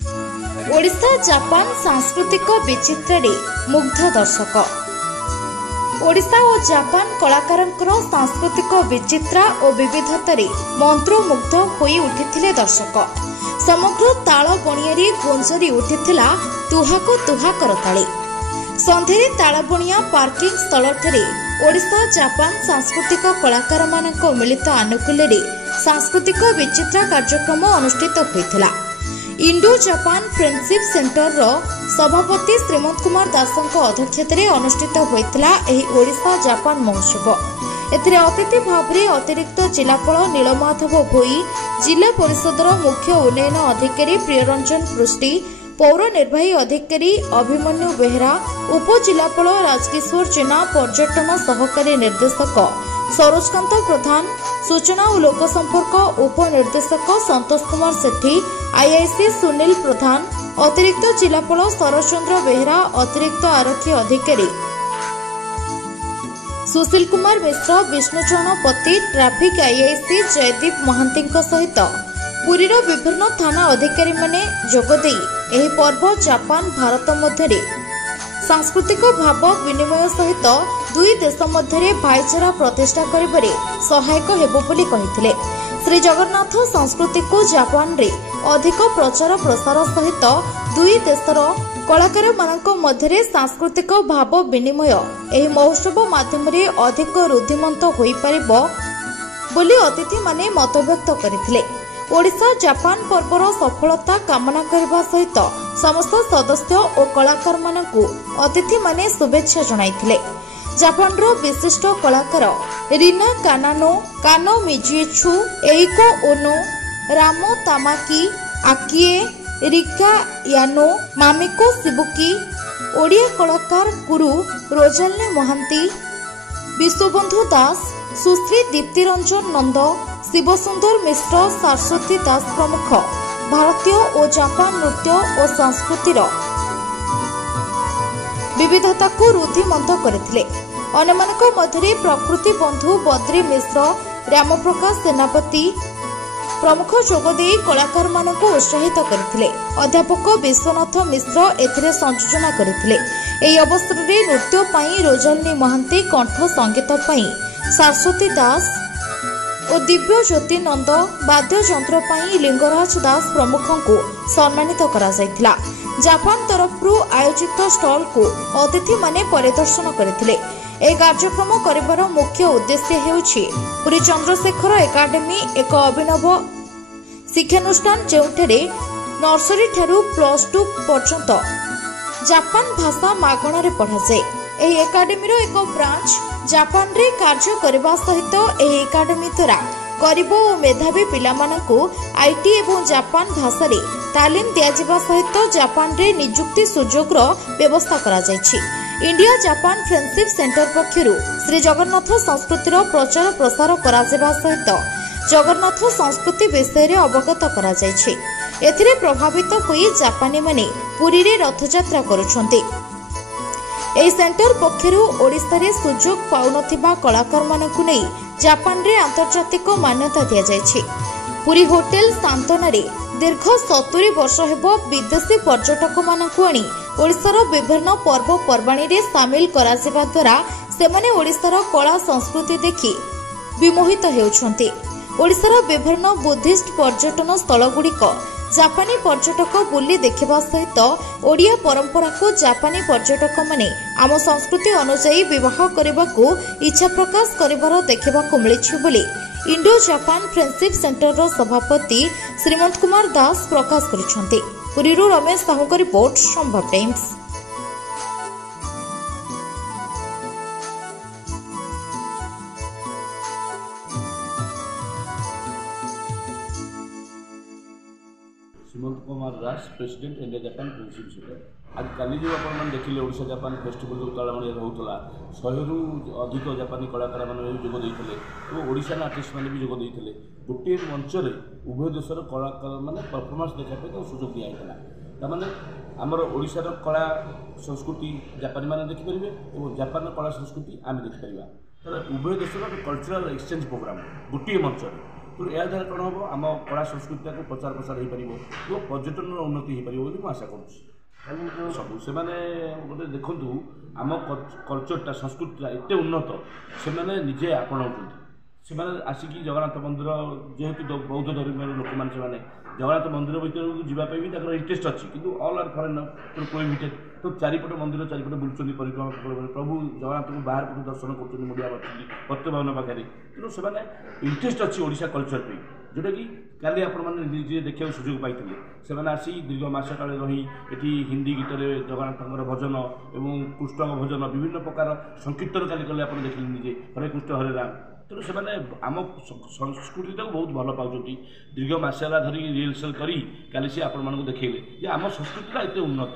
Odisha Japan सांस्कृतिक विचित्र मुग्ध दर्शक। ओडिशा और जापान कलाकारंकर सांस्कृतिक विचित्र और विविधतारे मंत्रमुग्ध होई उठिथिले दर्शक। समग्र ताल बणियारी गुंजरी उठिथिला तुहाको तुहा करताली। संध्यारे तालबणिया पार्किंग स्थलठरे ओडिशा जापान सांस्कृतिक कलाकार मानक मिलित आनुकूल्य सांस्कृतिक विचित्र कार्यक्रम अनुष्ठित होइथिला। इंडो जापान फ्रेंडशिप सेंटर रो सभापति श्रीमंत कुमार दासंक अध्यक्षतारे अनुष्ठित होइथिला एही ओडिशा जापान महोत्सव। एथिरे अतिथि भावरे अतिरिक्त जिलापाल नीलमाधव भोई, जिला परिषदर मुख्य उन्नयन अधिकारी प्रियरंजन पृष्टि, पौर निर्वाही अधिकारी अभिमन्यु बेहरा, उपजिलापाल राजकिशोर जेना, पर्यटन सहकारी निर्देशक सरोजकांत प्रधान, सूचना और लोकसंपर्क उपनिर्देशक संतोष कुमार सेठी, आईआईसी सुनील प्रधान, अतिरिक्त जिलापाल शरचंद्र बेहरा, अतिरिक्त आरक्षी अधिकारी सुशील कुमार मिश्र, विष्णुचरण पति, ट्राफिक आईआईसी जयदीप महांती सहित पुरीर विभिन्न थाना अधिकारी माने जोगदे एही पर्व जापान भारत मध्य सांस्कृतिक भाव विनिमय सहित दुई देश मध्य भाईचारा प्रतिष्ठा करिबारे सहायक हेबो बोली कहिथिले। श्री जगन्नाथ संस्कृति को जापान रे अधिक प्रचार प्रसार सहित दुई देशर कलाकार मानक मध्य सांस्कृतिक भाव विनिमय एही महोत्सव माध्यम रे अधिक रुद्धिमंत होई परिबो बोली अतिथि माने मतव्यक्त करिथिले। ओडिशा जापान पर्वर सफलता कामना करने सहित समस्त सदस्य और कलाकार मानकु अतिथि माने शुभेच्छा जणाइथिले। जापान रो विशिष्ट कलाकार रिना कानानो, कानो मिजुएछु, एइको ओनो, रामो तामाकी, आकिए, रिका यानो, मामिको शिबुकी, ओडिया कलाकार कुरु रोजालिनी महांती, विश्वबंधु दास, सुश्री दीप्तिरंजन नंद, शिवसुंदर मिश्र, सरस्वती दास प्रमुख भारतीय और जापान नृत्य और संस्कृतिर विविधता को रुद्धिमंत करथिले। अन्यमानक मध्यरे प्रकृति बंधु बद्री मिश्र, रामप्रकाश सेनापति प्रमुख जोगदे कलाकार मानक उत्साहित करथिले। अध्यापक विश्वनाथ मिश्र एथिरे संयोजन करथिले। एही अवसर रे नृत्य पई रोजालिनी महांती, कंठ संगीत पई सरस्वती दास और दिव्य ज्योति नंद, वाद्य यंत्र पई लिंगराज दास प्रमुख को सम्मानित करा जायथिला। जापान तरफ आयोजित स्टॉल को अतिथि माने परिदर्शन करथिले। ए कार्यक्रम करिबार मुख्य उद्देश्य हेउछि पुरी चंद्रशेखर एकाडेमी एक अभिनव शिक्षानुष्ठान जेउठरे नर्सरी ठारू +2 पर्यंत जापान भाषा मागणा रे पढ़ा जाय। एही एकाडेमी रो एक ब्रांच जापान रे कार्य करबा सहित एही एकाडेमी द्वारा गरीब और मेधावी पिलामानकु आईटी एवं जापान भाषा रे तालीम दिया जिबा सहित जापान रे नियुक्ति सुजोग रो व्यवस्था करा जायछि। India Japan friendship centre Shri श्री जगन्नाथ संस्कृतिर प्रचार प्रसार करा जिबा सहित जगन्नाथ संस्कृति विषय रे अवगत करा जायछि। एथिरे प्रभावित होई जापानी माने पुरी रे रथयात्रा करूछन्ति। एही सेंटर पक्षरु ओडिशा रे सुजोग पाउनथिबा कलाकार मानकु नै जापान रे अंतर्जातिक मान्यता दिया जायछि। पुरी होटेल सांतना रे दीर्घ 70 वर्ष हेबो विदेशी पर्यटक मानकु आनी ओडिशार विभिन्न पर्व पर्वाणी रे शामिल करा जिबा द्वारा सेमाने ओडिशार कला संस्कृति देखि विमोहित हेउछन्ति। ओडिशार विभिन्न बुद्धिस्ट पर्यटन स्थल गुड़िक जापानी पर्यटक बुली देखिबा सहित ओडिया परंपरा को जापानी पर्यटक माने आम संस्कृति अनुसार विवाह करबाकू इच्छा प्रकाश करिबार देखिबाकू मिलिछि बोली इंडो जापान फ्रेंडशिप सेंटर रो सभापति श्रीमंत कुमार दास प्रकाश करिसंति। पुरीरू रमेश साहू का report, Sambhav Times. Shrimant Kumar Das, president India Japan friendship centre. आज कल जो आप देखिए ओडिशा जापान फेस्टिवल जो तालबणी होता 100 रु अधिक जापानी कलाकार मैंने जोगदे और ओडिशा आर्टिस्ट मैंने भी जोगदे गोटे मंच में उभय देशर कलाकार मैंने परफॉर्मेंस देखापी सुजोग दिखाई ताने आमर ओडिशार कला संस्कृति जापानी मैंने देखिपारे और जापान कला संस्कृति आम देखिपर उभय देशर कल्चरल एक्सचेंज प्रोग्राम गोटे मंच ତେଣୁ ଏହା ଦ୍ୱାରା କ'ଣ ହେବ ଆମ କଳା ସଂସ୍କୃତିଟାକୁ ପ୍ରଚାର ପ୍ରସାର ହୋଇପାରିବ ଏବଂ ପର୍ଯ୍ୟଟନର ଉନ୍ନତି ହୋଇପାରିବ ବୋଲି ମୁଁ ଆଶା କରୁଛି। ସବୁ ସେମାନେ ଗୋଟେ ଦେଖନ୍ତୁ ଆମ କଲଚରଟା ସଂସ୍କୃତିଟା ଏତେ ଉନ୍ନତ ସେମାନେ ନିଜେ ଆପଣାଉଛନ୍ତି। ସେମାନେ ଆସିକି ଜଗନ୍ନାଥ ମନ୍ଦିର ଯେହେତୁ ବୌଦ୍ଧ ଧର୍ମର ଲୋକମାନେ ସେମାନେ ଜଗନ୍ନାଥ ମନ୍ଦିର ଭିତରକୁ ଯିବା ପାଇଁ ବି ତାଙ୍କର ଇଣ୍ଟରେଷ୍ଟ ଅଛି, କିନ୍ତୁ ଅଲ୍ ଆର୍ ଫରେନର୍ ପ୍ରୋହିବିଟେଡ୍। ତ ଚାରିପଟ ମନ୍ଦିର ଚାରିପଟେ ବୁଲୁଛନ୍ତି ପରିକ୍ରମା ପ୍ରଭୁ ଜଗନ୍ନାଥଙ୍କୁ ବାହାର ପଟୁ ଦର୍ଶନ କରୁଛନ୍ତି, ମୁଣ୍ଡିଆ ମାରୁଛନ୍ତି ପତିତପାବନ ପାଖରେ। ତେଣୁ ସେମାନେ ଇଣ୍ଟରେଷ୍ଟ ଅଛି ଓଡ଼ିଶା କଲଚର ପାଇଁ, ଯେଉଁଟାକି କାଲି ଆପଣମାନେ ନିଜେ ଦେଖିବାକୁ ସୁଯୋଗ ପାଇଥିଲେ। ସେମାନେ ଆସି ଦୀର୍ଘ ମାସ କାଳେ ରହି ଏଠି ହିନ୍ଦୀ ଗୀତରେ ଜଗନ୍ନାଥଙ୍କର ଭଜନ ଏବଂ କୃଷ୍ଣଙ୍କ ଭଜନ ବିଭିନ୍ନ ପ୍ରକାର ସଂକୀର୍ତ୍ତନ କାଲି କଲେ ଆପଣ ଦେଖିଲେ ନିଜେ, ହରେ କୃଷ୍ଣ ହରେ ରାମ। ତେଣୁ ସେମାନେ ଆମ ସଂସ୍କୃତିଟାକୁ ବହୁତ ଭଲ ପାଉଛନ୍ତି। ଦୀର୍ଘ ମାସ ହେଲା ଧରି ରିହର୍ସାଲ କରି କାଲି ସେ ଆପଣମାନଙ୍କୁ ଦେଖେଇଲେ ଯେ ଆମ ସଂସ୍କୃତିଟା ଏତେ ଉନ୍ନତ।